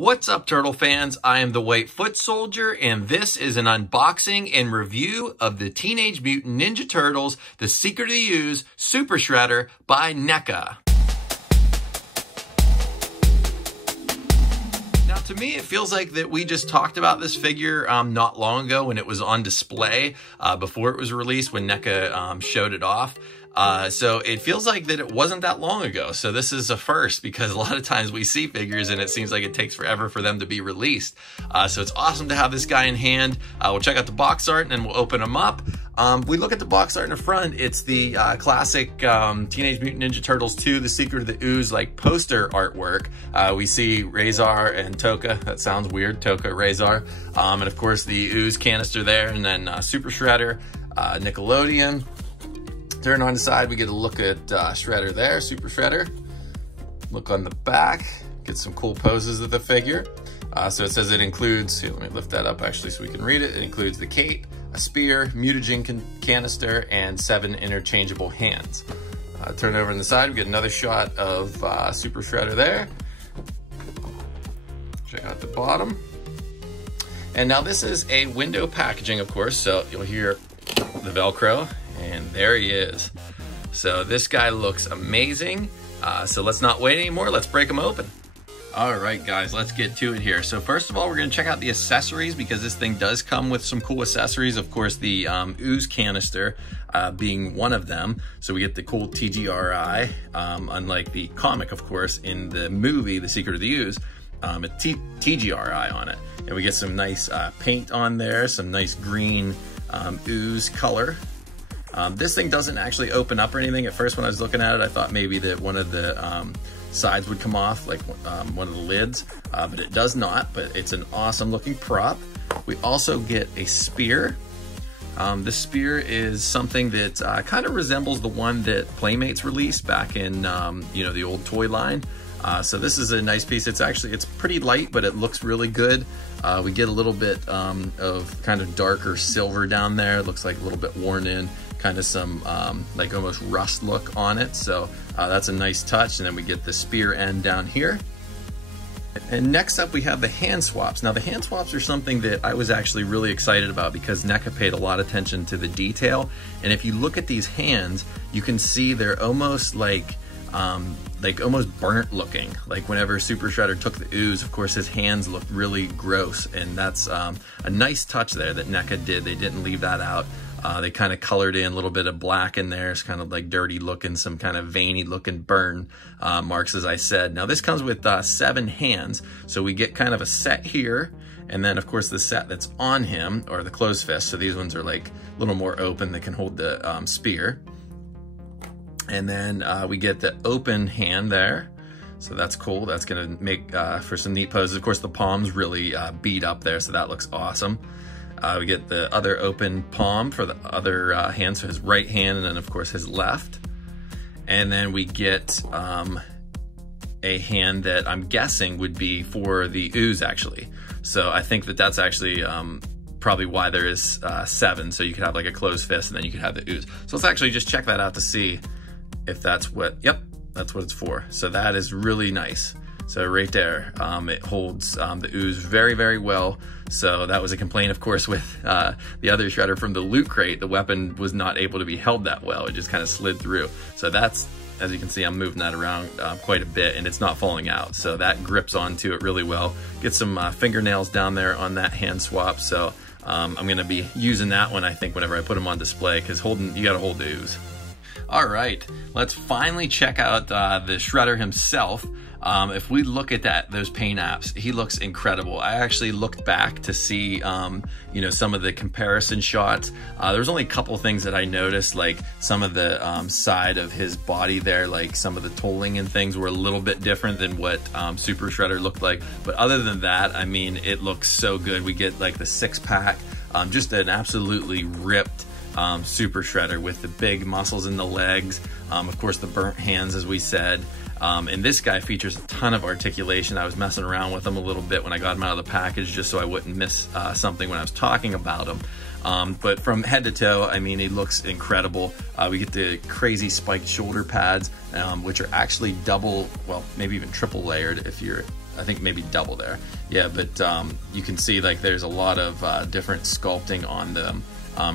What's up, Turtle fans? I am the White Foot Soldier, and this is an unboxing and review of the Teenage Mutant Ninja Turtles, The Secret of the Ooze Super Shredder by NECA. Now, to me, it feels like that we just talked about this figure not long ago when it was on display before it was released, when NECA showed it off. So it feels like that it wasn't that long ago. So this is a first, because a lot of times we see figures and it seems like it takes forever for them to be released. So it's awesome to have this guy in hand. We'll check out the box art and then we'll open them up. We look at the box art in the front. It's the classic Teenage Mutant Ninja Turtles 2, The Secret of the Ooze, like poster artwork. We see Razor and Toka. That sounds weird, Toka, Razor. And of course the Ooze canister there, and then Super Shredder, Nickelodeon. Turn on the side, we get a look at Shredder there, Super Shredder. Look on the back, get some cool poses of the figure. So it says it includes, here, let me lift that up actually so we can read it. It includes the cape, a spear, mutagen canister, and 7 interchangeable hands. Turn over on the side, we get another shot of Super Shredder there. Check out the bottom. And now this is a window packaging, of course, so you'll hear the Velcro. And there he is. So this guy looks amazing. So let's not wait anymore. Let's break him open. All right, guys, let's get to it here. So first of all, we're gonna check out the accessories, because this thing does come with some cool accessories. Of course, the Ooze canister being one of them. So we get the cool TGRI, unlike the comic, of course. In the movie, The Secret of the Ooze, it's TGRI on it. And we get some nice paint on there, some nice green ooze color. This thing doesn't actually open up or anything. At first when I was looking at it, I thought maybe that one of the sides would come off, like one of the lids, but it does not. But it's an awesome looking prop. We also get a spear. This spear is something that kind of resembles the one that Playmates released back in the old toy line. So this is a nice piece. It's pretty light, but it looks really good. We get a little bit of kind of darker silver down there. It looks like a little bit worn in, kind of some like almost rust look on it. So that's a nice touch. And then we get the spear end down here. And next up we have the hand swaps. Now the hand swaps are something that I was actually really excited about, because NECA paid a lot of attention to the detail. And if you look at these hands, you can see they're almost like almost burnt looking. Like whenever Super Shredder took the Ooze, of course his hands looked really gross, and that's a nice touch there that NECA did. They didn't leave that out. They kind of colored in a little bit of black in there. It's kind of like dirty looking, some kind of veiny looking burn marks, as I said. Now this comes with 7 hands, so we get kind of a set here, and then of course the set that's on him, or the closed fist. So these ones are like a little more open, that can hold the spear. And then we get the open hand there. So that's cool. That's gonna make for some neat poses. Of course, the palm's really beat up there, so that looks awesome. We get the other open palm for the other hand, so his right hand, and then of course his left. And then we get a hand that I'm guessing would be for the Ooze, actually. So I think that that's actually probably why there is 7. So you could have like a closed fist, and then you could have the Ooze. So let's actually just check that out to see if that's what, yep, that's what it's for. So that is really nice. So right there, it holds the Ooze very, very well. So that was a complaint, of course, with the other Shredder from the Loot Crate. The weapon was not able to be held that well. It just kind of slid through. So that's, as you can see, I'm moving that around quite a bit, and it's not falling out. So that grips onto it really well. Get some fingernails down there on that hand swap. So I'm gonna be using that one, I think, whenever I put them on display, because you gotta hold the Ooze. All right, let's finally check out the Shredder himself. If we look at those paint apps, he looks incredible. I actually looked back to see, some of the comparison shots. There's only a couple things that I noticed, like some of the side of his body there, like some of the tolling and things were a little bit different than what Super Shredder looked like. But other than that, I mean, it looks so good. We get like the 6-pack, just an absolutely ripped Super Shredder with the big muscles in the legs, of course the burnt hands, as we said, and this guy features a ton of articulation. I was messing around with him a little bit when I got him out of the package, just so I wouldn't miss something when I was talking about him. But from head to toe, I mean, he looks incredible. We get the crazy spiked shoulder pads, which are actually double, well, maybe even triple layered if you're I think maybe double there. Yeah, but you can see like there's a lot of different sculpting on them.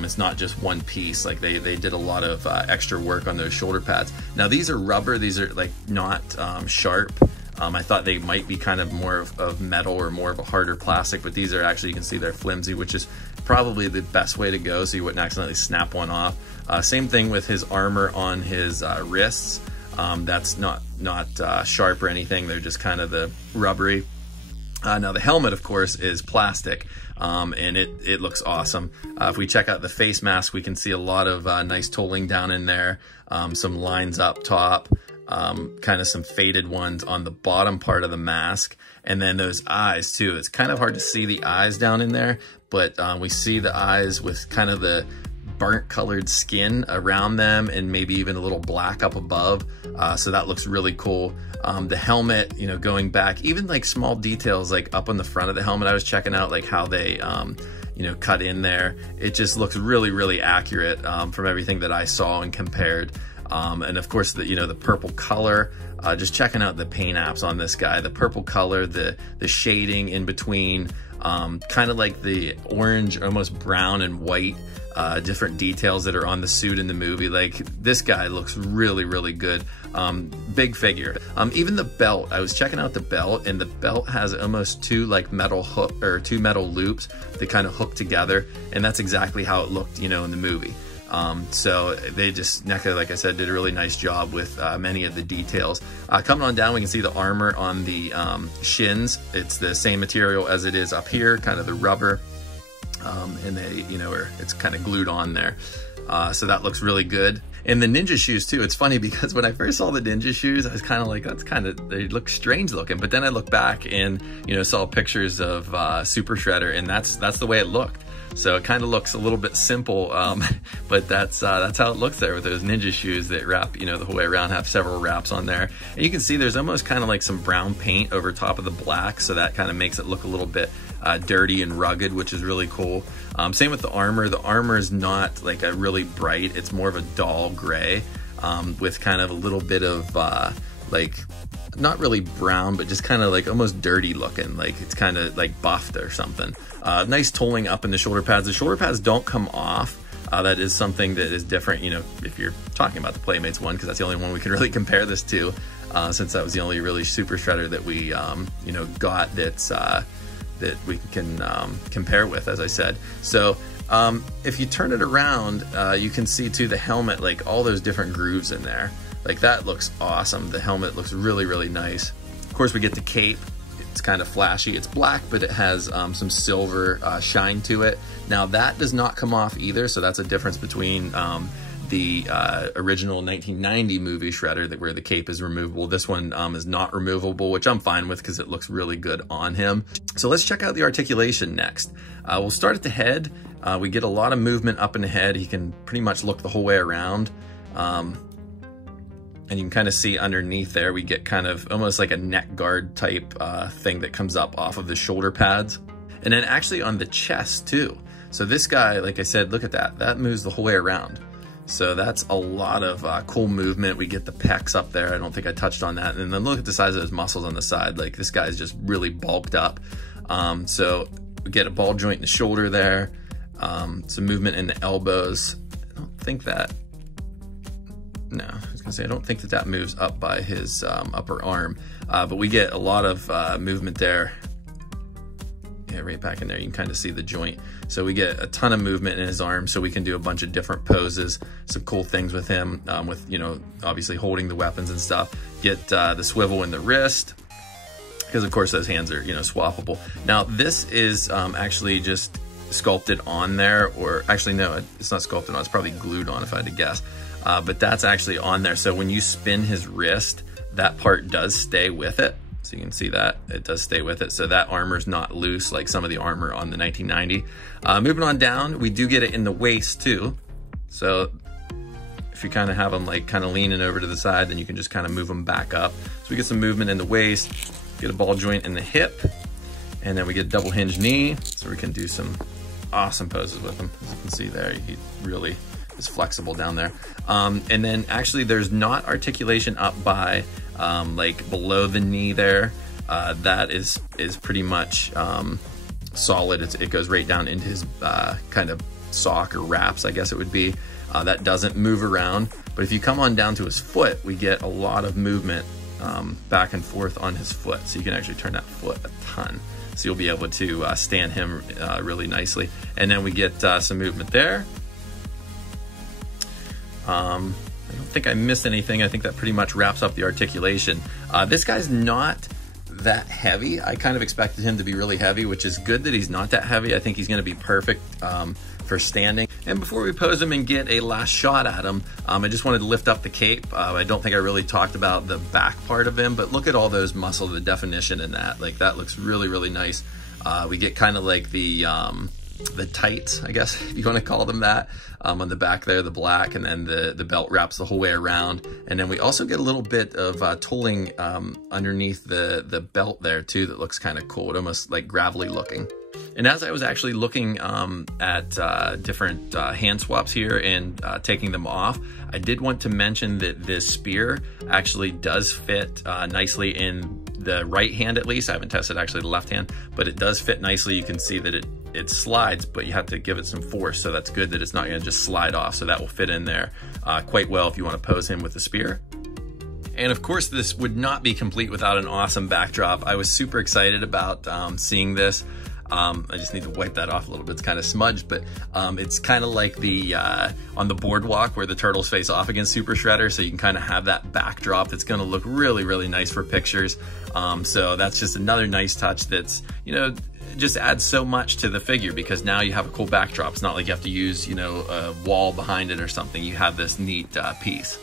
It's not just one piece. Like they did a lot of extra work on those shoulder pads. Now these are rubber. These are like not sharp. I thought they might be kind of more of metal or more of a harder plastic, but these are actually, you can see they're flimsy, which is probably the best way to go so you wouldn't accidentally snap one off. Same thing with his armor on his wrists. That's not sharp or anything. They're just kind of the rubbery. Now the helmet, of course, is plastic, and it looks awesome. If we check out the face mask, we can see a lot of nice tooling down in there, some lines up top, kind of some faded ones on the bottom part of the mask, and then those eyes too. It's kind of hard to see the eyes down in there, but we see the eyes with kind of the burnt colored skin around them and maybe even a little black up above. So that looks really cool. The helmet, you know, going back, even like small details like up on the front of the helmet, I was checking out like how they, you know, cut in there. It just looks really, really accurate from everything that I saw and compared. And of course, the, you know, the purple color, just checking out the paint apps on this guy, the purple color, the shading in between, kind of like the orange, almost brown and white, different details that are on the suit in the movie. Like this guy looks really, really good. Big figure. Even the belt, I was checking out the belt, and the belt has almost two like metal hook or two metal loops that kind of hook together. And that's exactly how it looked, you know, in the movie. So they just, NECA, like I said, did a really nice job with many of the details. Coming on down, we can see the armor on the shins. It's the same material as it is up here, kind of the rubber, and they, you know, it's kind of glued on there. So that looks really good. And the ninja shoes too. It's funny because when I first saw the ninja shoes, I was kind of like, that's kind of, they look strange looking. But then I looked back and, you know, saw pictures of Super Shredder, and that's the way it looked. So it kind of looks a little bit simple, but that's how it looks there with those ninja shoes that wrap, you know, the whole way around, have several wraps on there. And you can see there's almost kind of like some brown paint over top of the black, so that kind of makes it look a little bit dirty and rugged, which is really cool. Same with the armor. The armor is not like a really bright, it's more of a dull gray, with kind of a little bit of like, not really brown, but just kind of like almost dirty looking, like it's kind of like buffed or something. Nice tolling up in the shoulder pads. The shoulder pads don't come off. That is something that is different, you know, if you're talking about the Playmates one, because that's the only one we can really compare this to, since that was the only really Super Shredder that we, you know, got that's that we can compare with, as I said. So if you turn it around, you can see too the helmet, like all those different grooves in there. Like that looks awesome. The helmet looks really, really nice. Of course, we get the cape. It's kind of flashy. It's black, but it has some silver shine to it. Now that does not come off either, so that's a difference between the original 1990 movie Shredder, where the cape is removable. This one is not removable, which I'm fine with because it looks really good on him. So let's check out the articulation next. We'll start at the head. We get a lot of movement up in the head. He can pretty much look the whole way around. And you can kind of see underneath there, we get kind of almost like a neck guard type thing that comes up off of the shoulder pads. And then actually on the chest too. So this guy, like I said, look at that. That moves the whole way around. So that's a lot of cool movement. We get the pecs up there. I don't think I touched on that. And then look at the size of his muscles on the side. Like this guy's just really bulked up. So we get a ball joint in the shoulder there. Some movement in the elbows. I don't think that, no, I was gonna say, I don't think that moves up by his upper arm, but we get a lot of movement there. Yeah, right back in there, you can kind of see the joint. So we get a ton of movement in his arm, so we can do a bunch of different poses, some cool things with him, with, you know, obviously holding the weapons and stuff. Get the swivel in the wrist, because of course those hands are, you know, swappable. Now this is actually just sculpted on there, or actually no, it's not sculpted on, it's probably glued on if I had to guess. But that's actually on there. So when you spin his wrist, that part does stay with it. So you can see that it does stay with it. So that armor's not loose like some of the armor on the 1990. Moving on down, we do get it in the waist too. So if you kind of have them like kind of leaning over to the side, then you can just kind of move them back up. So we get some movement in the waist, get a ball joint in the hip, and then we get double hinge knee. So we can do some awesome poses with him. As you can see there, he really is flexible down there. And then actually there's not articulation up by like below the knee there. that is pretty much solid. It goes right down into his kind of sock or wraps, I guess it would be. That doesn't move around. But if you come on down to his foot, we get a lot of movement back and forth on his foot. So you can actually turn that foot a ton. So you'll be able to stand him really nicely. And then we get some movement there. I don't think I missed anything. I think that pretty much wraps up the articulation. This guy's not that heavy. I kind of expected him to be really heavy, which is good that he's not that heavy. I think he's gonna be perfect for standing. And before we pose him and get a last shot at him, I just wanted to lift up the cape. I don't think I really talked about the back part of him, but look at all those muscles, the definition in that. Like, that looks really, really nice. We get kind of like the tights, I guess, if you want to call them that, on the back there, the black, and then the belt wraps the whole way around. And then we also get a little bit of tolling underneath the belt there too, that looks kind of cool. It almost like gravelly looking. And as I was actually looking at different hand swaps here and taking them off, I did want to mention that this spear actually does fit nicely in the right hand, at least. I haven't tested actually the left hand, but it does fit nicely. You can see that it slides, but you have to give it some force. So that's good that it's not gonna just slide off. So that will fit in there quite well if you wanna pose him with the spear. And of course, this would not be complete without an awesome backdrop. I was super excited about seeing this. I just need to wipe that off a little bit. It's kind of smudged, but it's kind of like the on the boardwalk where the turtles face off against Super Shredder. So you can kind of have that backdrop that's going to look really, really nice for pictures. So that's just another nice touch that's, you know, just adds so much to the figure, because now you have a cool backdrop. It's not like you have to use, you know, a wall behind it or something. You have this neat piece.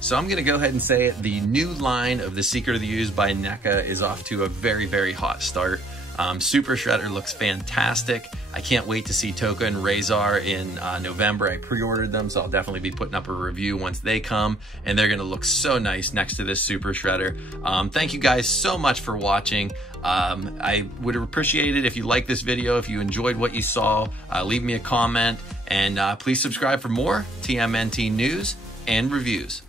So I'm gonna go ahead and say it. The new line of The Secret of the Ooze by NECA is off to a very, very hot start. Super Shredder looks fantastic. I can't wait to see Toka and Razor in November. I pre-ordered them, so I'll definitely be putting up a review once they come, and they're gonna look so nice next to this Super Shredder. Thank you guys so much for watching. I would appreciate it if you like this video, if you enjoyed what you saw, leave me a comment, and please subscribe for more TMNT news and reviews.